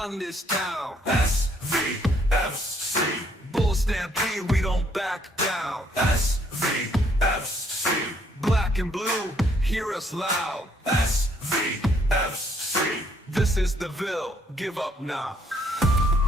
run this town. SVFC. Bull Stampede, we don't back down. SVFC. Black and blue, hear us loud. SVFC. This is the Ville, give up now.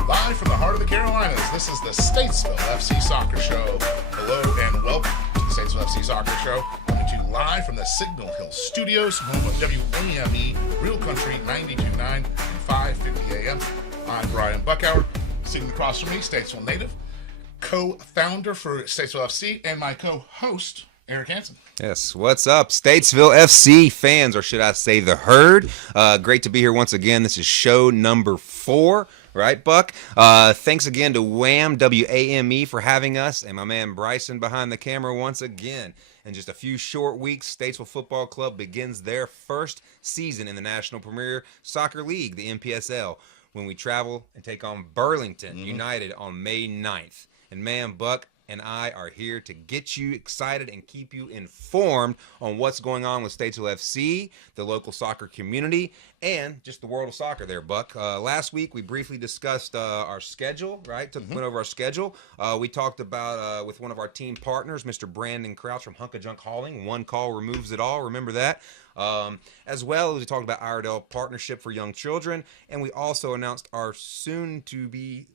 Live from the heart of the Carolinas, this is the Statesville FC Soccer Show. Hello and welcome to the Statesville FC Soccer Show. Coming to you live from the Signal Hill Studios, home of WAME, Real Country 92.9 and 550 AM. I'm Brian Buckhour. Sitting across from me, Statesville native, co-founder for Statesville FC, and my co-host, Eric Hansen. Yes, what's up, Statesville FC fans, or should I say the herd? Great to be here once again. This is show number 4. Right, Buck? Thanks again to WAME, W-A-M-E, for having us, and my man Bryson behind the camera once again. In just a few short weeks, Statesville Football Club begins their first season in the National Premier Soccer League, the NPSL, when we travel and take on Burlington United on May 9th. And man, Buck and I are here to get you excited and keep you informed on what's going on with Statesville FC, the local soccer community, and just the world of soccer there, Buck. Last week, we briefly discussed our schedule, right? Went over our schedule. We talked about, with one of our team partners, Mr. Brandon Crouch from Hunk of Junk Hauling. One call removes it all. Remember that. As well as we talked about Iredell Partnership for Young Children, and we also announced our soon-to-be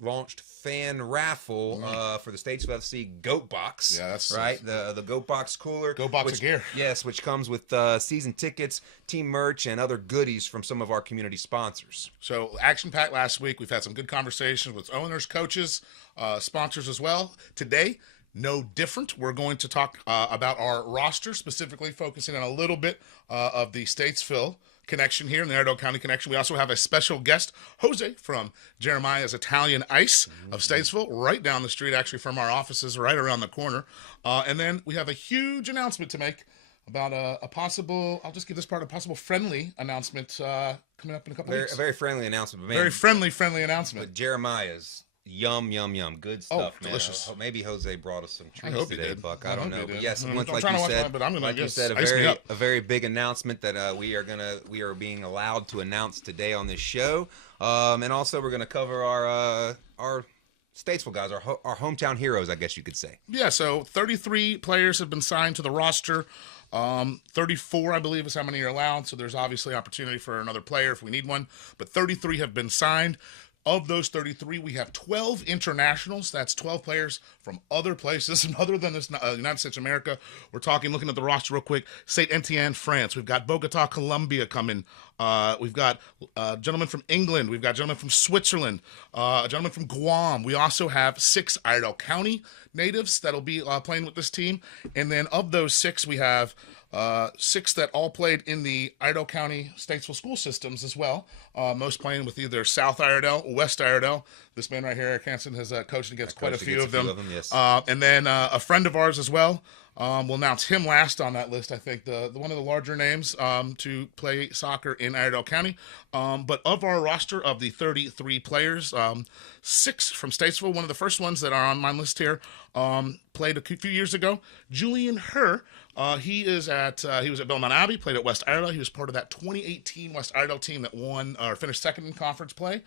launched fan raffle for the Statesville FC Goat Box. Yeah, that's right. The Goat Box cooler. Goat Box of gear. Yes, which comes with season tickets, team merch, and other goodies from some of our community sponsors. So action-packed last week. We've had some good conversations with owners, coaches, sponsors as well. Today, no different. We're going to talk about our roster, specifically focusing on a little bit of the Statesville connection here in the Iredell County connection. We also have a special guest, Jose from Jeremiah's Italian Ice of Statesville, right down the street, actually from our offices, right around the corner. And then we have a huge announcement to make about a possible, I'll just give this part, a possible friendly announcement coming up in a couple weeks. A very friendly announcement. Man, very friendly announcement. But Jeremiah's. Yum, good stuff, man. Delicious. Maybe Jose brought us some treats hope he today, did. Buck. I don't know. But yes, I'm like trying you to said, watch but I'm gonna like you just said, ice me up. a very big announcement that we are being allowed to announce today on this show. And also we're gonna cover our Statesville guys, our hometown heroes, I guess you could say. Yeah, so 33 players have been signed to the roster. 34, I believe, is how many are allowed. So there's obviously opportunity for another player if we need one. But 33 have been signed. Of those 33, we have 12 internationals. That's 12 players from other places and other than this United States of America. We're looking at the roster real quick. Saint-Étienne, France. We've got Bogota, Colombia coming. We've got a gentleman from England. We've got a gentleman from Switzerland. A gentleman from Guam. We also have 6 Iredell County natives that'll be playing with this team. And then of those 6, we have 6 that all played in the Iredell County Statesville school systems as well. Most playing with either South Iredell or West Iredell. This man right here, Eric Hansen, has coached against quite a few of them. Yes. And then a friend of ours as well. We'll announce him last on that list. I think the one of the larger names to play soccer in Iredell County. But of our roster of the 33 players, 6 from Statesville. One of the first ones that are on my list here played a few years ago. Julian Herr. He was at Belmont Abbey, played at West Iredell. He was part of that 2018 West Iredell team that won or finished second in conference play.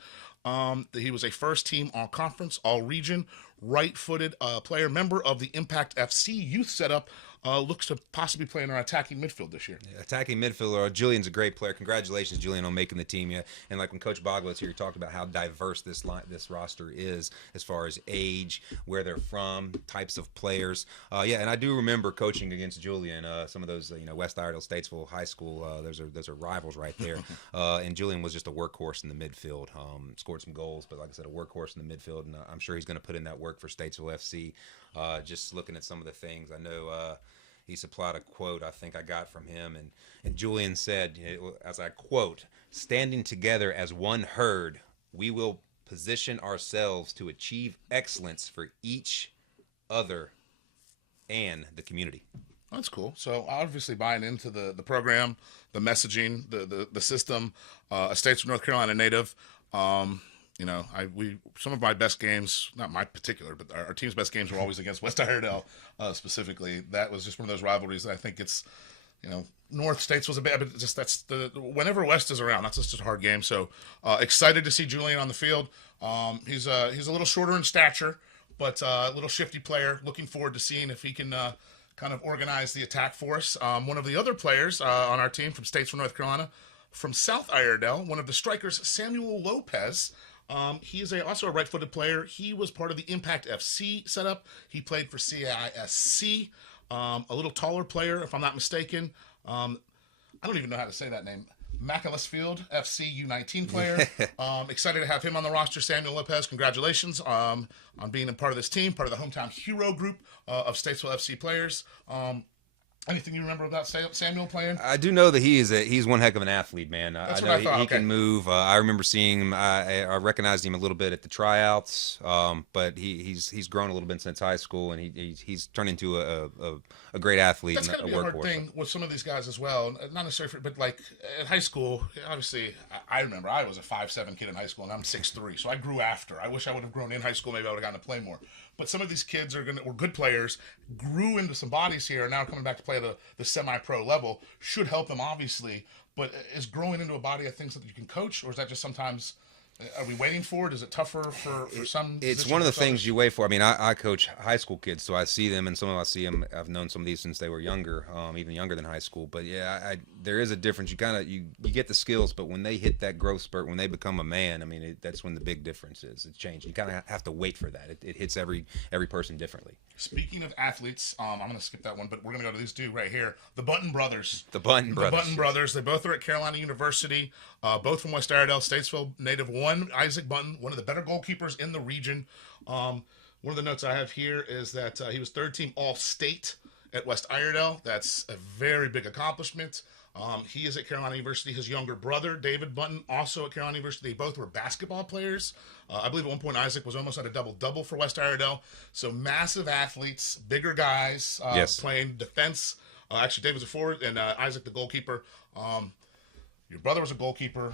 He was a first team all conference, all region, right-footed player, member of the Impact FC youth setup. Looks to possibly play in our attacking midfield this year. Yeah, attacking midfielder. Julian's a great player. Congratulations, Julian, on making the team. Yeah, and like when Coach Bogwitz here talked about how diverse this roster is as far as age, where they're from, types of players. Yeah, and I do remember coaching against Julian. Some of those, West Iredell, Statesville High School. Those are rivals right there. And Julian was just a workhorse in the midfield. Scored some goals, but like I said, a workhorse in the midfield, and I'm sure he's going to put in that work for Statesville FC. Just looking at some of the things, I know. He supplied a quote I think I got from him, and Julian said, as I quote, "Standing together as one herd, we will position ourselves to achieve excellence for each other and the community." That's cool. So obviously buying into the program, the messaging, the system, a Statesville, North Carolina native. Some of my best games, not my particular, but our team's best games were always against West Iredell specifically. That was just one of those rivalries that I think it's North States was a bit, but just that's whenever West is around, that's just a hard game. So excited to see Julian on the field. He's a little shorter in stature, but a little shifty player. Looking forward to seeing if he can kind of organize the attack for us. One of the other players on our team from Statesville, North Carolina, from South Iredell, one of the strikers, Samuel Lopez. He is also a right-footed player. He was part of the Impact FC setup. He played for CISC. A little taller player, if I'm not mistaken. I don't even know how to say that name. Macclesfield FC U19 player. Excited to have him on the roster. Samuel Lopez, congratulations on being a part of this team, part of the hometown hero group of Statesville FC players. Anything you remember about Samuel playing? I do know that he's one heck of an athlete, man. That's I what know I thought. he can move. I remember seeing him. I recognized him a little bit at the tryouts, but he's grown a little bit since high school, and he's turned into a great athlete. That's and going to a be a hard workhorse. thing with some of these guys as well. Not necessarily, but like at high school, obviously, I remember I was a 5'7" kid in high school, and I'm 6'3", so I grew after. I wish I would have grown in high school. Maybe I would have gotten to play more. But some of these kids were good players, grew into some bodies here, and now coming back to play the semi-pro level should help them, obviously. But is growing into a body of things that you can coach, or is that just sometimes? Are we waiting for it? Is it tougher for some? It's one of the things you wait for. I mean, I coach high school kids, so I see them, and some of them I see them. I've known some of these since they were younger, even younger than high school. But yeah, there is a difference. You get the skills, but when they hit that growth spurt, when they become a man, I mean, that's when the big difference is. It's changed. You kind of have to wait for that. It hits every person differently. Speaking of athletes, I'm going to skip that one, but we're going to go to these two right here, the Button Brothers. The Button Brothers. They both are at Carolina University, both from West Iredell, Statesville native. One, Isaac Button, one of the better goalkeepers in the region. One of the notes I have here is that he was third-team All-State at West Iredell. That's a very big accomplishment. He is at Carolina University. His younger brother, David Button, also at Carolina University. They both were basketball players. I believe at one point Isaac was almost at a double-double for West Iredell. So massive athletes, bigger guys, Yes. playing defense. Actually, David was a forward, and Isaac the goalkeeper. Your brother was a goalkeeper.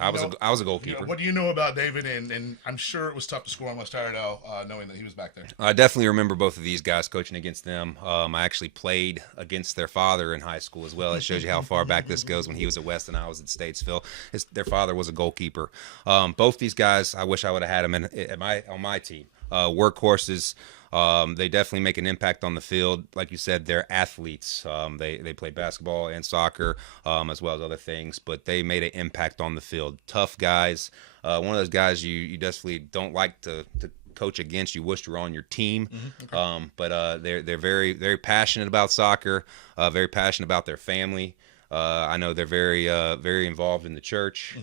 I was a goalkeeper. What do you know about David? And I'm sure it was tough to score on West Iredell, knowing that he was back there. I definitely remember both of these guys coaching against them. I actually played against their father in high school as well. It shows you how far back this goes. When he was at West and I was at Statesville, their father was a goalkeeper. Both these guys, I wish I would have had them on my team. Workhorses. They definitely make an impact on the field. Like you said, they're athletes. They play basketball and soccer, as well as other things, but they made an impact on the field. Tough guys. One of those guys you definitely don't like to coach against. You wish you were on your team. Okay. But they're very, very passionate about soccer, very passionate about their family. I know they're very, very involved in the church.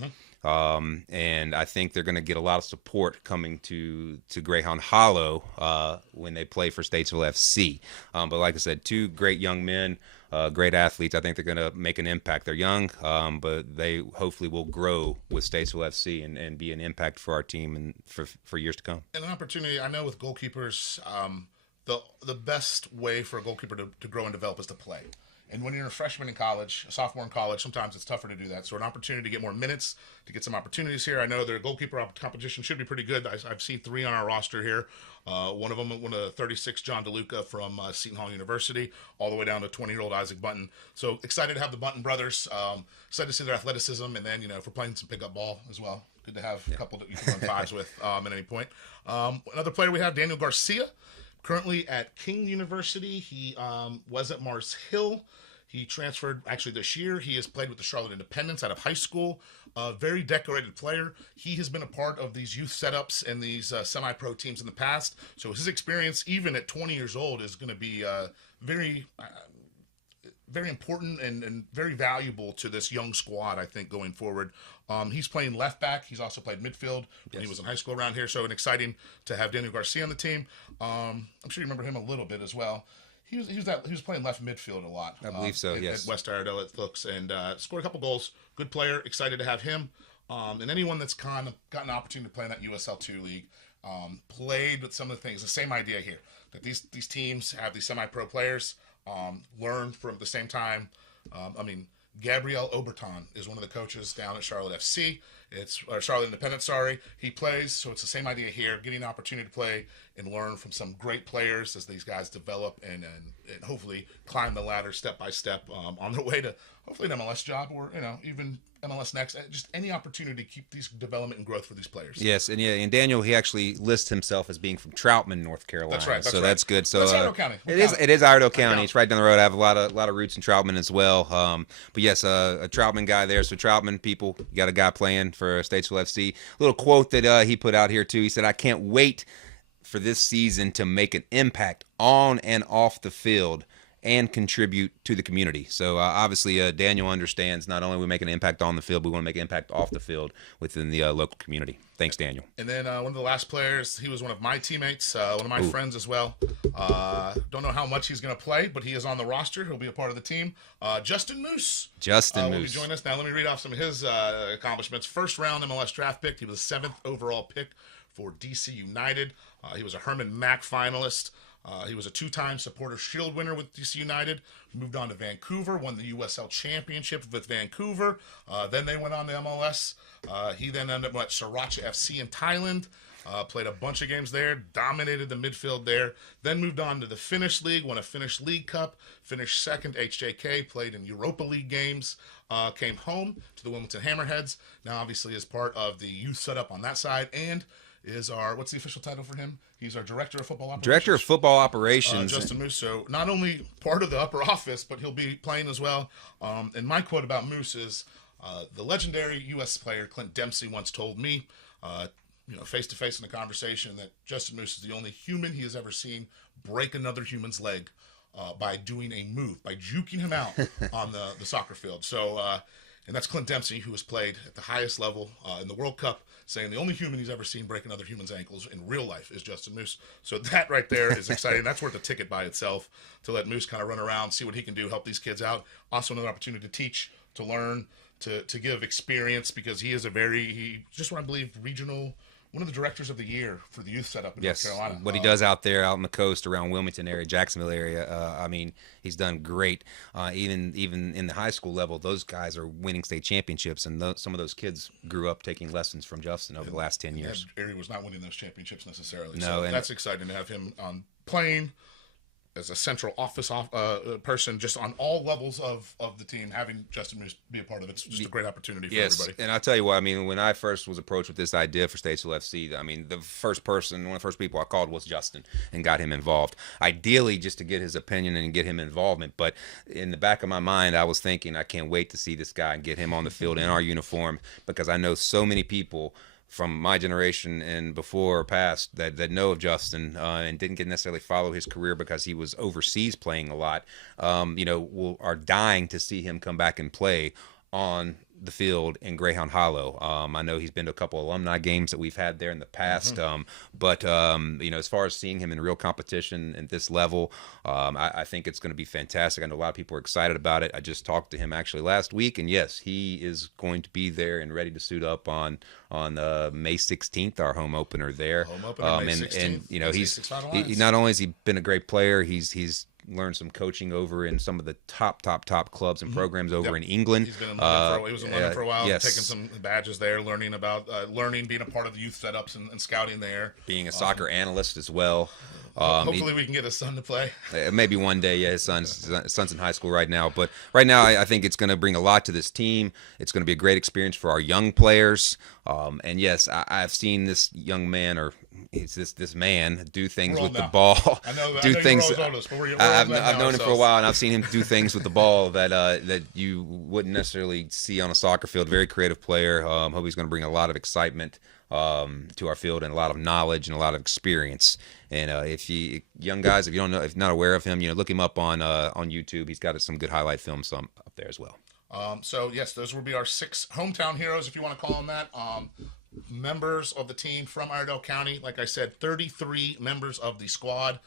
And I think they're going to get a lot of support coming to Greyhound Hollow when they play for Statesville FC. But like I said, two great young men, great athletes. I think they're going to make an impact. They're young, but they hopefully will grow with Statesville FC and be an impact for our team and for years to come. And an opportunity, I know with goalkeepers, the best way for a goalkeeper to grow and develop is to play. And when you're a freshman in college, a sophomore in college, sometimes it's tougher to do that. So an opportunity to get more minutes, to get some opportunities here. I know their goalkeeper competition should be pretty good. I've seen 3 on our roster here. One of them, one of 36, John DeLuca from Seton Hall University, all the way down to 20-year-old Isaac Button. So excited to have the Button brothers. Excited to see their athleticism. And then, if we're playing some pickup ball as well. Good to have a couple that you can run fives with at any point. Another player we have, Daniel Garcia. Currently at King University. He was at Mars Hill. He transferred actually this year. He has played with the Charlotte Independents out of high school. Very decorated player. He has been a part of these youth setups and these semi-pro teams in the past. So his experience, even at 20 years old, is going to be very, very important and very valuable to this young squad, I think, going forward. He's playing left back. He's also played midfield when he was in high school around here. So exciting to have Daniel Garcia on the team. I'm sure you remember him a little bit as well. He was playing left midfield a lot. I believe so, yes. At West Iredell, it looks, and scored a couple goals. Good player. Excited to have him. And anyone that's kind of gotten an opportunity to play in that USL2 league, played with some of the things. The same idea here, that these teams have these semi-pro players, learn from the same time. Gabriel Oberton is one of the coaches down at Charlotte FC. Charlotte Independent, sorry. He plays, so it's the same idea here, getting an opportunity to play and learn from some great players as these guys develop and hopefully climb the ladder step by step on their way to hopefully an MLS job or, even MLS Next. Just any opportunity to keep these development and growth for these players. Yes, and Daniel, he actually lists himself as being from Troutman, North Carolina. That's right. So that's good. So that's Iredell County. It is Iredell County. It's right down the road. I have a lot of roots in Troutman as well. But yes, a Troutman guy there. So Troutman people, you got a guy playing for Statesville FC. Little quote that he put out here too. He said, "I can't wait for this season to make an impact on and off the field and contribute to the community." So obviously Daniel understands not only we make an impact on the field, but we want to make an impact off the field within the local community. Thanks, Daniel. And then one of the last players, he was one of my teammates, one of my friends as well. Don't know how much he's going to play, but he is on the roster. He'll be a part of the team. Justin Moose. Justin will be Moose. joining us. Now let me read off some of his accomplishments. First round MLS draft pick. He was the 7th overall pick for DC United. He was a Herman Mack finalist. He was a 2-time Supporter Shield winner with DC United. Moved on to Vancouver, won the USL Championship with Vancouver. Then they went on to MLS. He then ended up at Sriracha FC in Thailand. Played a bunch of games there, dominated the midfield there. Then moved on to the Finnish League, won a Finnish League Cup, finished second HJK, played in Europa League games. Came home to the Wilmington Hammerheads. Now obviously is part of the youth setup on that side and is what's the official title for him? He's our Director of Football Operations. Director of Football Operations. Justin Moose. So not only part of the upper office, but he'll be playing as well. And my quote about Moose is, the legendary U.S. player Clint Dempsey once told me, face-to-face in a conversation, that Justin Moose is the only human he has ever seen break another human's leg by doing a move, by juking him out on the soccer field. So, and that's Clint Dempsey, who has played at the highest level in the World Cup, saying the only human he's ever seen break another human's ankles in real life is Justin Moose. So that right there is exciting. That's worth a ticket by itself to let Moose kind of run around, see what he can do, help these kids out. Also another opportunity to teach, to learn, to give experience, because he is he just what I believe one of the directors of the year for the youth setup in North Carolina. What he does out there, out on the coast, around Wilmington area, Jacksonville area, he's done great. Even in the high school level, those guys are winning state championships, and some of those kids grew up taking lessons from Justin over the last 10 years. That area was not winning those championships necessarily. No, so that's exciting to have him playing as a central office person, just on all levels of the team. Having Justin Moose be a part of it's just a great opportunity for everybody. And I'll tell you what, when I first was approached with this idea for Statesville FC, one of the first people I called was Justin and got him involved. Ideally, just to get his opinion and get him involvement. But in the back of my mind, I was thinking, I can't wait to see this guy and get him on the field in our uniform, because I know so many people from my generation and before or past that know of Justin and didn't get necessarily follow his career because he was overseas playing a lot, are dying to see him come back and play on the field in Greyhound Hollow. I know he's been to a couple alumni games that we've had there in the past, but as far as seeing him in real competition at this level, I think it's going to be fantastic. I know a lot of people are excited about it. I just talked to him actually last week, and yes, he is going to be there and ready to suit up on May 16th, our home opener there. Home opener, May 16th. And he not only has he been a great player, he's learned some coaching over in some of the top clubs and programs over in England. He's been in London he was in London for a while, taking some badges there, learning about being a part of the youth setups and scouting there. Being a soccer analyst as well. Hopefully we can get his son to play. Maybe one day, yeah. His son's in high school right now. But right now, I think it's going to bring a lot to this team. It's going to be a great experience for our young players. And yes, I've seen this young man, or it's this man, do things with the ball. I know do things. You're oldest, but I've known him for a while, and I've seen him do things with the ball that you wouldn't necessarily see on a soccer field. Very creative player. Hope he's going to bring a lot of excitement to our field and a lot of knowledge and a lot of experience. And if you're not aware of him, look him up on YouTube. He's got some good highlight films up there as well. So yes, those will be our 6 hometown heroes, if you want to call them that. Members of the team from Iredell County. Like I said, 33 members of the squad.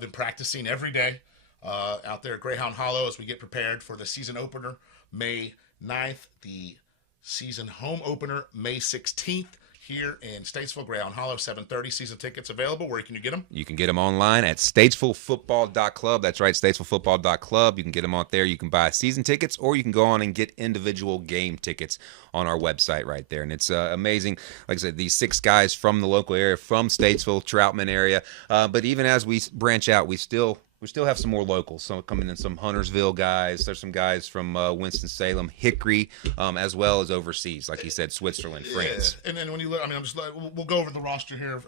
Been practicing every day out there at Greyhound Hollow as we get prepared for the season opener May 9th. The season home opener May 16th. here in Statesville, Greyhound Hollow, 7:30. Season tickets available. Where can you get them? You can get them online at statesvillefootball.club. That's right, statesvillefootball.club. You can get them out there. You can buy season tickets, or you can go on and get individual game tickets on our website right there. And it's amazing. Like I said, these 6 guys from the local area, from Statesville, Troutman area. But even as we branch out, we still have some more locals. So coming in, some Huntersville guys. There's some guys from Winston-Salem, Hickory, as well as overseas, like he said, Switzerland, France. And then when you look, I mean, we'll go over the roster here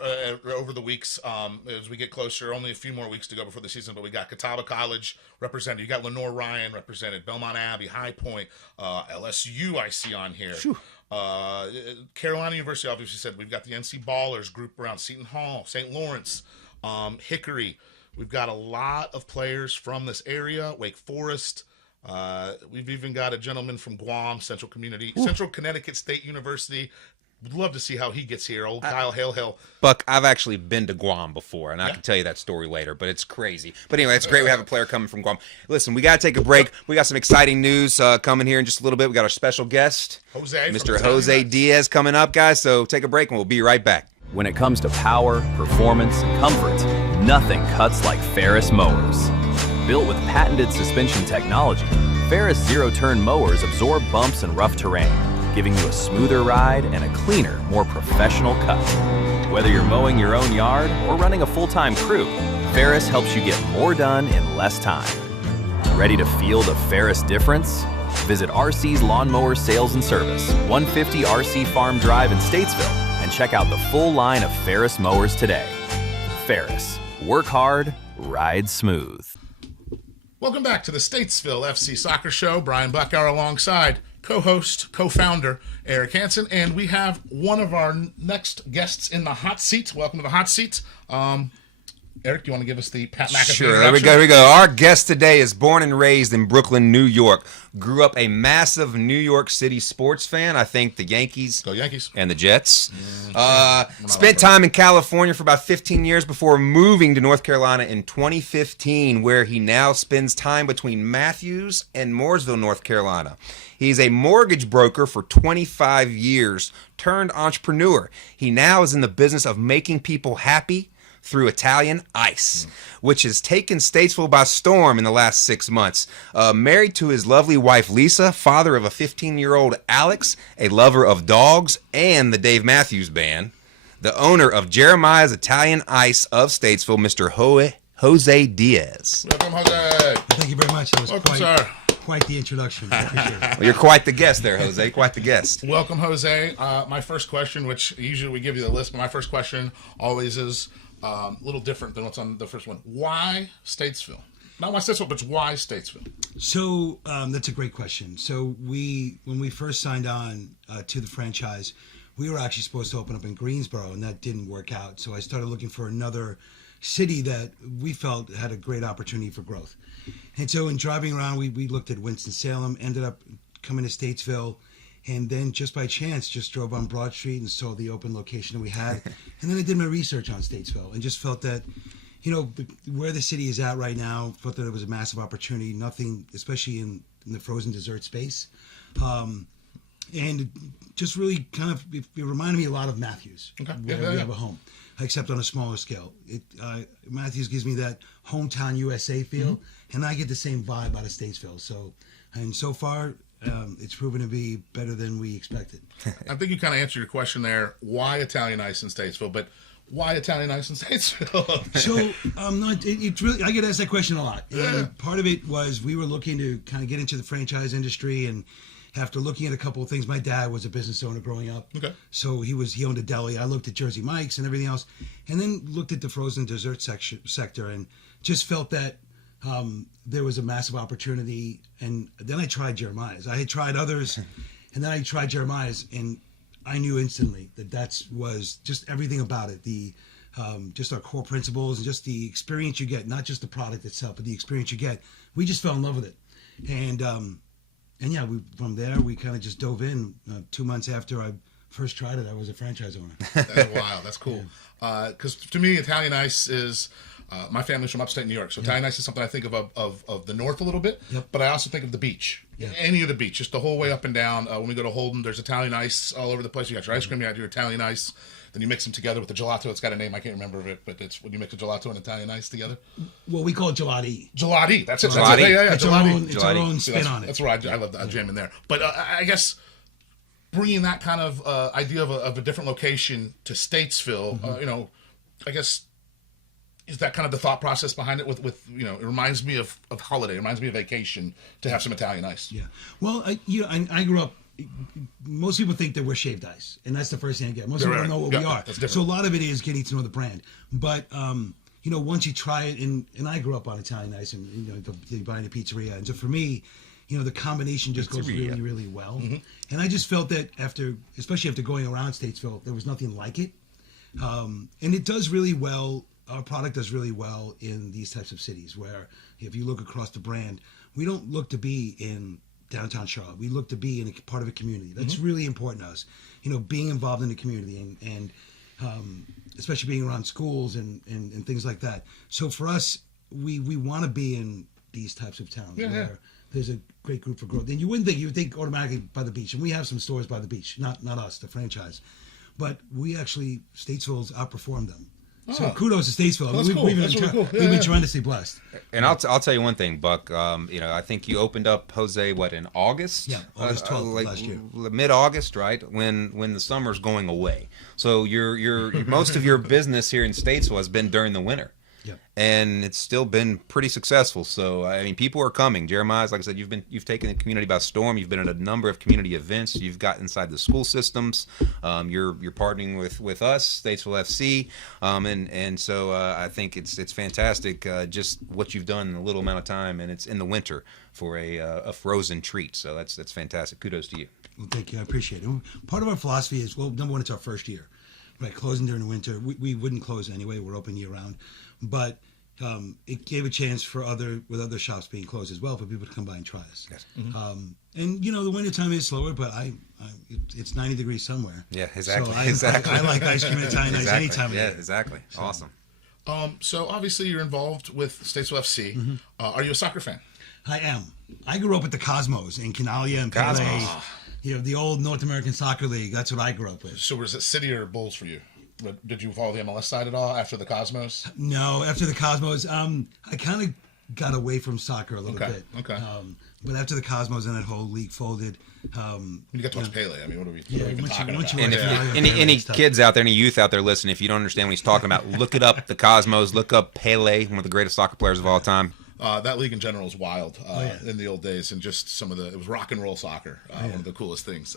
over the weeks as we get closer. Only a few more weeks to go before the season, but we got Catawba College represented. You got Lenore Ryan represented, Belmont Abbey, High Point, LSU I see on here. Carolina University, obviously said we've got the NC Ballers group around Seton Hall, St. Lawrence, Hickory. We've got a lot of players from this area, Wake Forest. We've even got a gentleman from Guam, Central Connecticut State University. Would love to see how he gets here. Old Kyle Hale. Buck, I've actually been to Guam before, and I can tell you that story later, but it's crazy. But anyway, it's great we have a player coming from Guam. Listen, we got to take a break. We got some exciting news coming here in just a little bit. We got our special guest, Mr. Jose Diaz, coming up, guys. So take a break, and we'll be right back. When it comes to power, performance, and comfort, nothing cuts like Ferris mowers. Built with patented suspension technology, Ferris zero-turn mowers absorb bumps and rough terrain, giving you a smoother ride and a cleaner, more professional cut. Whether you're mowing your own yard or running a full-time crew, Ferris helps you get more done in less time. Ready to feel the Ferris difference? Visit RC's Lawnmower Sales and Service, 150 RC Farm Drive in Statesville, and check out the full line of Ferris mowers today. Ferris, work hard, ride smooth. Welcome back to the Statesville FC Soccer Show. Brian Buckauer alongside co-host, co-founder Eric Hansen, and we have one of our next guests in the hot seat. Welcome to the hot seat. Eric, do you want to give us the Pat McAfee Sure, there we go. Our guest today is born and raised in Brooklyn, New York. Grew up a massive New York City sports fan. I think the Yankees. Go Yankees. And the Jets. Spent time in California for about 15 years before moving to North Carolina in 2015, where he now spends time between Matthews and Mooresville, North Carolina. He's a mortgage broker for 25 years, turned entrepreneur. He now is in the business of making people happy through Italian ice, which has taken Statesville by storm in the last 6 months. Married to his lovely wife, Lisa, father of a 15-year-old Alex, a lover of dogs and the Dave Matthews Band, the owner of Jeremiah's Italian Ice of Statesville, Mr. Jose Diaz. Welcome, Jose. Thank you very much. That was Welcome, sir. Quite the introduction. I appreciate it. Well, you're quite the guest there, Jose. Quite the guest. Welcome, Jose. My first question, which usually we give you the list, but my first question always is a little different than what's on the first one. Why Statesville? Not why Statesville, but why Statesville? So that's a great question. So when we first signed on to the franchise, we were actually supposed to open up in Greensboro, and that didn't work out. So I started looking for another city that we felt had a great opportunity for growth. And so in driving around, we looked at Winston-Salem, ended up coming to Statesville, and then just by chance, just drove on Broad Street and saw the open location that we had. And then I did my research on Statesville and just felt that, where the city is at right now, thought that it was a massive opportunity, nothing, especially in the frozen dessert space. And just really kind of, it reminded me a lot of Matthews, where we have a home, except on a smaller scale. Matthews gives me that hometown USA feel, and I get the same vibe out of Statesville. So far, it's proven to be better than we expected. I think you kind of answered your question there. Why Italian Ice in Statesville? But why Italian Ice in Statesville? So it's really, I get asked that question a lot. Yeah. And part of it was we were looking to kind of get into the franchise industry, and after looking at a couple of things, my dad was a business owner growing up. Okay. So he owned a deli. I looked at Jersey Mike's and everything else, and then looked at the frozen dessert sector and just felt that there was a massive opportunity. And then I tried Jeremiah's. I had tried others, and then I tried Jeremiah's, and I knew instantly that was just everything about it. The just our core principles and just the experience you get, not just the product itself, but the experience you get. We just fell in love with it. And yeah, from there, we kind of just dove in. 2 months after I first tried it, I was a franchise owner. That's wild. That's cool. Because to me, Italian Ice is my family's from upstate New York, so Italian Ice is something I think of the north a little bit. Yep. But I also think of the beach. Yeah. Any of the beach, just the whole way up and down. When we go to Holden, there's Italian Ice all over the place. You got your ice cream, you got your Italian Ice. Then you mix them together with the gelato. It's got a name, I can't remember it, but it's when you mix a gelato and Italian Ice together. Well, we call it gelati. Gelati. That's it. Gelati. That's it. Yeah, It's, gelati. our own See, spin on it. That's right. I love that. I jam in there. But I guess bringing that kind of idea of a different location to Statesville, you know, I guess is that kind of the thought process behind it? With you know, it reminds me of holiday. It reminds me of vacation to have some Italian Ice. Yeah. Well, I grew up. Most people think that we're shaved ice, and that's the first thing I get. Most people don't know what we are. So a lot of it is getting to know the brand. But you know, once you try it, and I grew up on Italian Ice, and you know, buying a pizzeria, and so for me, you know, the combination just goes really, really well. And I just felt that especially after going around Statesville, there was nothing like it. And it does really well. Our product does really well in these types of cities where, if you look across the brand, we don't look to be in downtown Charlotte. We look to be in a part of a community. That's really important to us. You know, being involved in the community and especially being around schools and things like that. So for us, we want to be in these types of towns where there's a great group for growth. And you would think automatically by the beach. And we have some stores by the beach, not us, the franchise. But we actually, Statesville's outperformed them. So kudos to Statesville. That's cool. That's really cool. We've been tremendously blessed. And I'll tell you one thing, Buck. You know, I think you opened up Jose in August. Yeah, August 12th last year. Mid-August, right? When the summer's going away. So your most of your business here in Statesville has been during the winter. Yep. And it's still been pretty successful. So I mean, people are coming. Jeremiah, like I said, you've taken the community by storm. You've been at a number of community events. You've got inside the school systems. You're partnering with us, Statesville FC, and so I think it's fantastic. Just what you've done in a little amount of time, and it's in the winter for a frozen treat. So that's fantastic. Kudos to you. Well, thank you. I appreciate it. Part of our philosophy is, well, number one, it's our first year. Right, closing during the winter. We wouldn't close anyway. We're open year round, but it gave a chance for other shops being closed as well for people to come by and try us. Yes. And you know, the winter time is slower, but it's 90 degrees somewhere. Yeah, exactly. So exactly. I like ice cream and Italian Ice any time of Yeah, year. exactly. So. Awesome. So obviously you're involved with Statesville FC. Are you a soccer fan? I am. I grew up with the Cosmos in Canalia and Pele. Cosmos. You know, the old North American Soccer League. That's what I grew up with. So was it City or Bulls for you? Did you follow the MLS side at all after the Cosmos? No, after the Cosmos, I kind of got away from soccer a little bit. Okay. But after the Cosmos and that whole league folded, You got to watch Pele. I mean, what are we even once talking you about? And Yeah. if any kids out there, any youth out there listening, if you don't understand what he's talking about, look it up. The Cosmos, look up Pele, one of the greatest soccer players of all time. That league in general is wild in the old days, and just it was rock and roll soccer, one of the coolest things.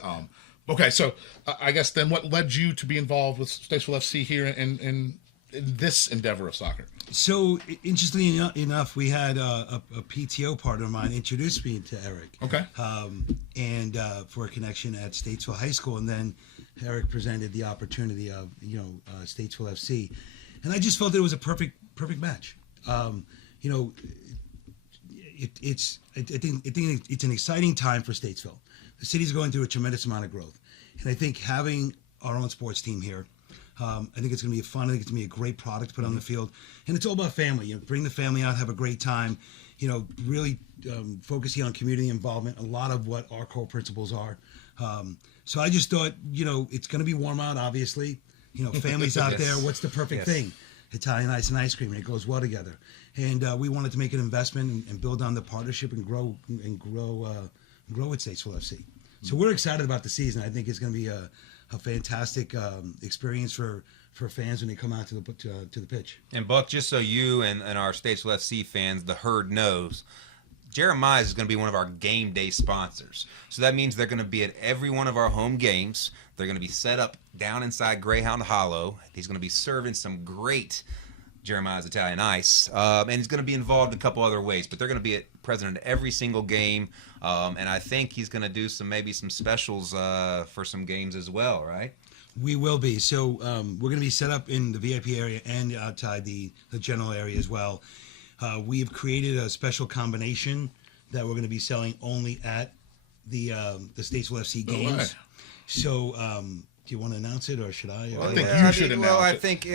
Okay, so I guess then what led you to be involved with Statesville FC here in this endeavor of soccer? So interestingly enough, we had a PTO partner of mine introduce me to Eric. Okay. And for a connection at Statesville High School, and then Eric presented the opportunity of Statesville FC, and I just felt that it was a perfect match. You know, I think it's an exciting time for Statesville. The city's going through a tremendous amount of growth, and I think having our own sports team here, I think it's going to be fun. I think it's going to be a great product to put on the field, and it's all about family. You know, bring the family out, have a great time. You know, really focusing on community involvement. A lot of what our core principles are. So I just thought, you know, it's going to be warm out. Obviously, you know, families out there. What's the perfect thing? Italian ice and ice cream, and it goes well together. And we wanted to make an investment and build on the partnership and grow with Statesville FC. So we're excited about the season. I think it's going to be a fantastic experience for fans when they come out to the pitch. And Buck, just so you and our Statesville FC fans, the herd knows, Jeremiah is going to be one of our game day sponsors. So that means they're going to be at every one of our home games. They're going to be set up down inside Greyhound Hollow. He's going to be serving some great Jeremiah's Italian Ice. And he's going to be involved in a couple other ways, but they're going to be present at every single game. And I think he's going to do maybe some specials for some games as well, right? We will be. So we're going to be set up in the VIP area and outside the general area as well. We have created a special combination that we're going to be selling only at the Statesville FC games. Right. So Do you want to announce it or should I? I think you should announce I it. think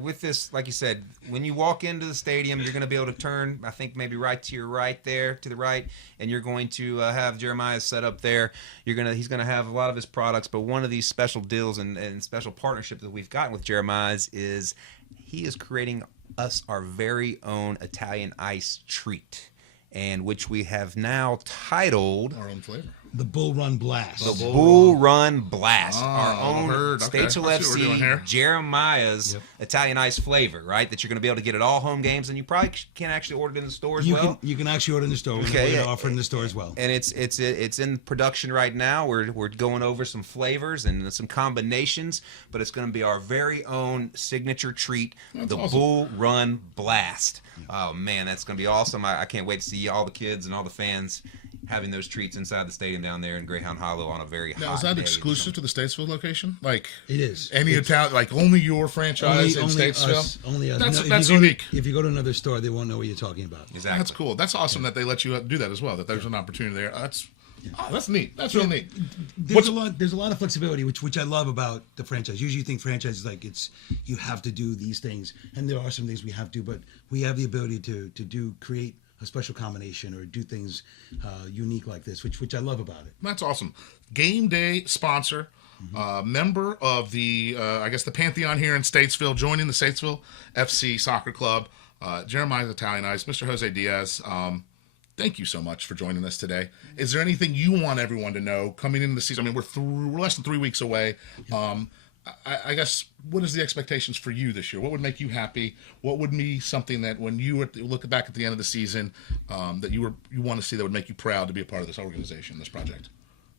with this, like you said, when you walk into the stadium, you're going to be able to turn, I think maybe right to your right there, to the right, and you're going to have Jeremiah set up there. He's going to have a lot of his products, but one of these special deals and special partnerships that we've gotten with Jeremiah's is he is creating us our very own Italian ice treat, and which we have now titled Our own flavor. The Bull Run Blast. the Bull Run Blast, Oh, our own heard. Okay. Statesville I see what we're doing here. FC Jeremiah's Italian ice flavor, right? That you're going to be able to get at all home games, and you probably can actually order it in the store as well. You can actually order in the store. We're Okay, going to offer it in the store as well. And it's in production right now. We're going over some flavors and some combinations, but it's going to be our very own signature treat, the awesome. Bull Run Blast. Oh man, that's going to be awesome! I can't wait to see all the kids and all the fans having those treats inside the stadium down there in Greyhound Hollow on a very Now, hot is that day. exclusive to the Statesville location? Like It is. any Italian, like only your franchise in Statesville? Us, only us. That's if that's you go to- unique. if you go to another store, they won't know what you're talking about. Exactly. That's cool. That's awesome that they let you do that as well. That there's an opportunity there. That's neat. That's real neat. There's a lot of flexibility, which I love about the franchise. Usually, you think franchise is like you have to do these things, and there are some things we have to, but we have the ability to create a special combination or do things unique like this, which I love about it. That's awesome. Game day sponsor, member of the I guess the Pantheon here in Statesville, joining the Statesville FC Soccer Club. Jeremiah's Italian Ice, Mr. Jose Diaz. Thank you so much for joining us today. Is there anything you want everyone to know coming into the season? I mean, we're less than 3 weeks away. I guess, what is the expectations for you this year? What would make you happy? What would be something that when you look back at the end of the season that you want to see that would make you proud to be a part of this organization, this project?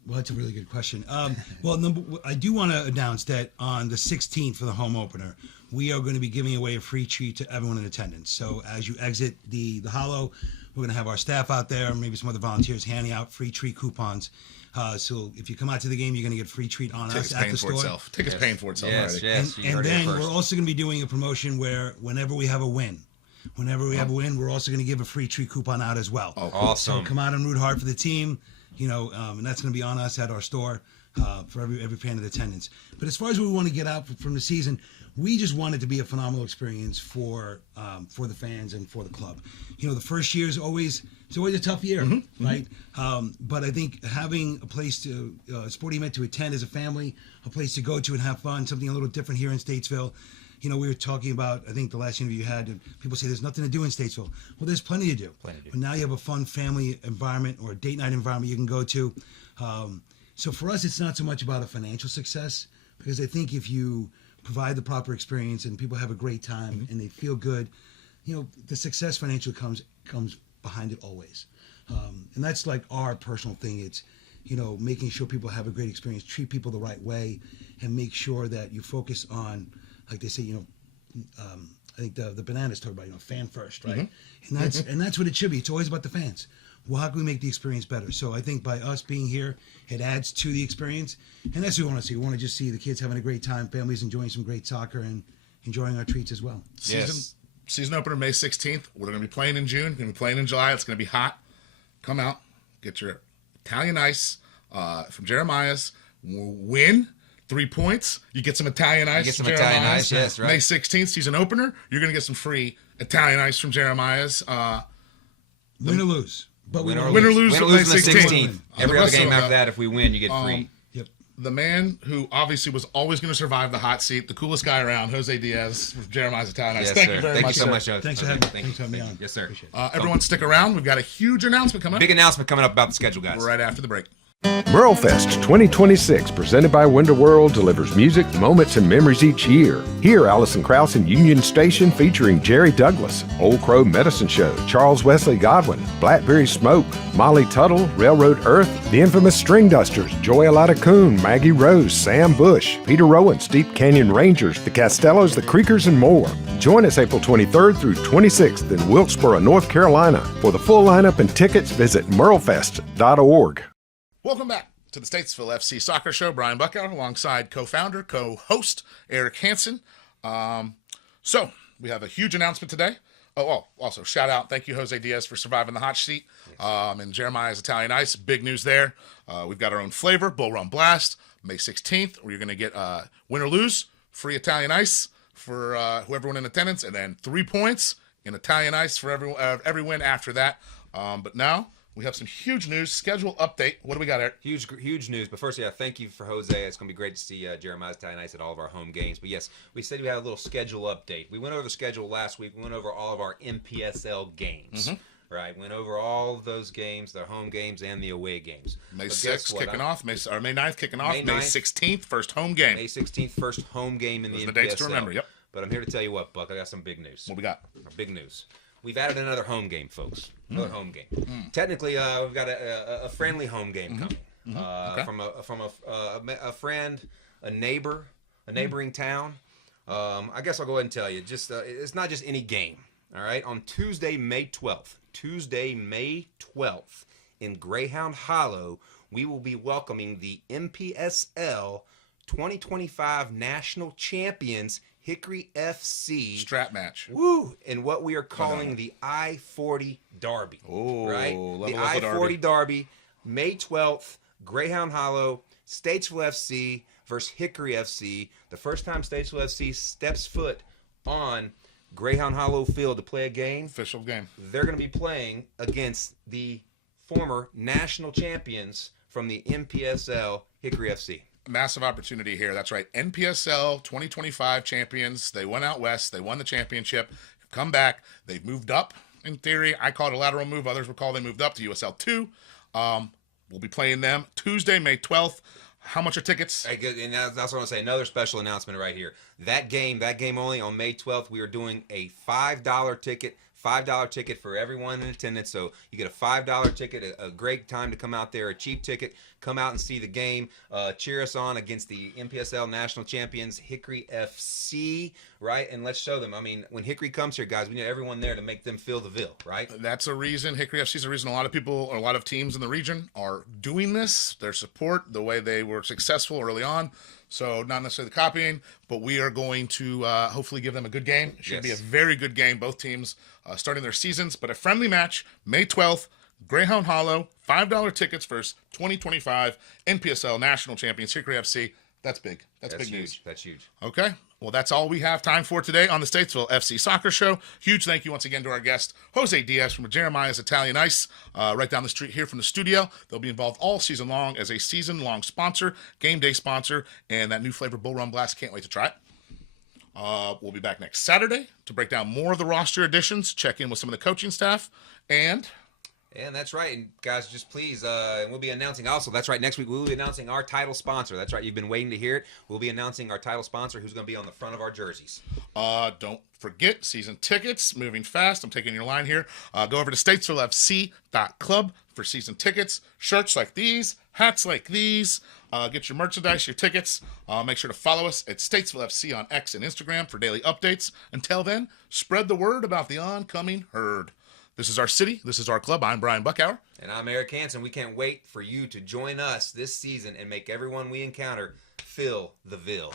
Well, that's a really good question. I do want to announce that on the 16th for the home opener, we are going to be giving away a free treat to everyone in attendance. So as you exit the Hollow, we're going to have our staff out there, maybe some other volunteers handing out free treat coupons. So if you come out to the game, you're going to get free treat on us at the store. Tickets paying for itself Yes, already. yes. you And heard it then first. we're also going to be doing a promotion where whenever we have a win, we're also going to give a free treat coupon out as well. Oh, Awesome. So come out and root hard for the team, and that's going to be on us at our store for every fan in attendance. But as far as what we want to get out from the season, we just want it to be a phenomenal experience for the fans and for the club. The first year is always a tough year, right? But I think having a place a sporting event to attend as a family, a place to go to and have fun, something a little different here in Statesville. We were talking about, I think the last interview you had, and people say there's nothing to do in Statesville. Well, there's plenty to do. But now you have a fun family environment or a date night environment you can go to. So for us, it's not so much about a financial success, because I think if you provide the proper experience and people have a great time and they feel good, the success financially comes behind it always. And that's like our personal thing. It's, making sure people have a great experience, treat people the right way, and make sure that you focus on, like they say, I think the bananas talk about, fan first, right? And that's what it should be. It's always about the fans. Well, how can we make the experience better? So I think by us being here, it adds to the experience. And that's what we want to see. We want to just see the kids having a great time, families enjoying some great soccer, and enjoying our treats as well. Season opener May 16th. We're going to be playing in June. We're going to be playing in July. It's going to be hot. Come out. Get your Italian Ice from Jeremiah's. Win 3 points. You get some Italian Ice. You get some from Italian Jeremiah's. Ice, yes, right. May 16th, season opener. You're going to get some free Italian Ice from Jeremiah's. Win or lose. But Win or Win or lose. lose Win or May lose on the 16th. 16th. Every The other rest game of after them, that, if we win, you get free. Yep. the man who obviously was always going to survive the hot seat, the coolest guy around, Jose Diaz from Jeremiah's Italian Ice. Yes, Thank sir. you very Thank much, you so sir. much, Jose. Thanks for having me. Thanks for having me on. Yes, sir. Everyone stick around. We've got a huge announcement coming up Big announcement coming up about the schedule, guys. right after the break. Merlefest 2026, presented by Winter World, delivers music, moments, and memories each year. Hear Allison Krauss in Union Station featuring Jerry Douglas, Old Crow Medicine Show, Charles Wesley Godwin, Blackberry Smoke, Molly Tuttle, Railroad Earth, the infamous String Dusters, Joy Alata Coon, Maggie Rose, Sam Bush, Peter Rowan, Steep Canyon Rangers, the Castellos, the Creekers, and more. Join us April 23rd through 26th in Wilkesboro, North Carolina. For the full lineup and tickets, visit merlefest.org. Welcome back to the Statesville FC Soccer Show. Brian Buckout alongside co-founder, co-host Eric Hansen. So we have a huge announcement today. Also shout out, thank you Jose Diaz for surviving the hot seat. And Jeremiah's Italian Ice, big news there. We've got our own flavor, Bull Run Blast. May 16th, where you're going to get win or lose, free Italian ice for whoever in attendance, and then 3 points in Italian ice for every win after that. But now we have some huge news. Schedule update. What do we got, Eric? Huge news. But first, thank you for Jose. It's going to be great to see Jeremiah's Italian Ice at all of our home games. But yes, we said we had a little schedule update. We went over the schedule last week. We went over all of our MPSL games. Right, went over all of those games, the home games and the away games. May 6th kicking off, May 9th kicking off, May 16th, first home game. May 16th, first home game in the MPSL. The dates to remember, yep. But I'm here to tell you what, Buck, I got some big news. What we got? Big news. We've added another home game, folks. Another home game. Technically, we've got a friendly home game coming from a friend, a neighbor, a neighboring town. I guess I'll go ahead and tell you. It's not just any game. All right, on Tuesday, May 12th, in Greyhound Hollow, we will be welcoming the MPSL 2025 National Champions, Hickory FC. Strap match. Woo! In what we are calling the I-40 Derby. Oh, right? The up the I-40 Derby, May 12th, Greyhound Hollow, Statesville FC versus Hickory FC. The first time Statesville FC steps foot on Greyhound Hollow Field to play a game. Official game. They're going to be playing against the former national champions from the MPSL, Hickory FC. Massive opportunity here. That's right. NPSL 2025 champions. They went out west. They won the championship. Come back. They've moved up, in theory. I call it a lateral move. Others would call they moved up to USL 2. We'll be playing them Tuesday, May 12th. How much are tickets? And that's what I'm going to say. Another special announcement right here. That game only on May 12th, we are doing a $5 ticket. $5 ticket for everyone in attendance. So you get a $5 ticket, a great time to come out there, a cheap ticket, come out and see the game, cheer us on against the MPSL national champions, Hickory FC, right? And let's show them. I mean, when Hickory comes here, guys, we need everyone there to make them feel the Ville, right? That's a reason. Hickory FC is a reason a lot of people, or a lot of teams in the region are doing this. Their support, the way they were successful early on. So not necessarily the copying, but we are going to hopefully give them a good game. It should be a very good game. Both teams starting their seasons, but a friendly match, May 12th, Greyhound Hollow, $5 tickets versus 2025 NPSL National Champions Hickory FC. That's big. That's big huge. News. That's huge. Okay. Well, that's all we have time for today on the Statesville FC Soccer Show. Huge thank you once again to our guest, Jose Diaz from Jeremiah's Italian Ice, right down the street here from the studio. They'll be involved all season long as a season-long sponsor, game day sponsor, and that new flavor Bull Run Blast. Can't wait to try it. We'll be back next Saturday to break down more of the roster additions, check in with some of the coaching staff, and that's right. And guys, just please, we'll be announcing also, that's right, next week we'll be announcing our title sponsor. That's right, you've been waiting to hear it. We'll be announcing our title sponsor who's going to be on the front of our jerseys. Don't forget, season tickets, moving fast. I'm taking your line here. Go over to statesvillefc.club for season tickets, shirts like these, hats like these. Get your merchandise, your tickets. Make sure to follow us at Statesville FC on X and Instagram for daily updates. Until then, spread the word about the oncoming herd. This is our city. This is our club. I'm Brian Buckauer. And I'm Eric Hansen. We can't wait for you to join us this season and make everyone we encounter feel the Ville.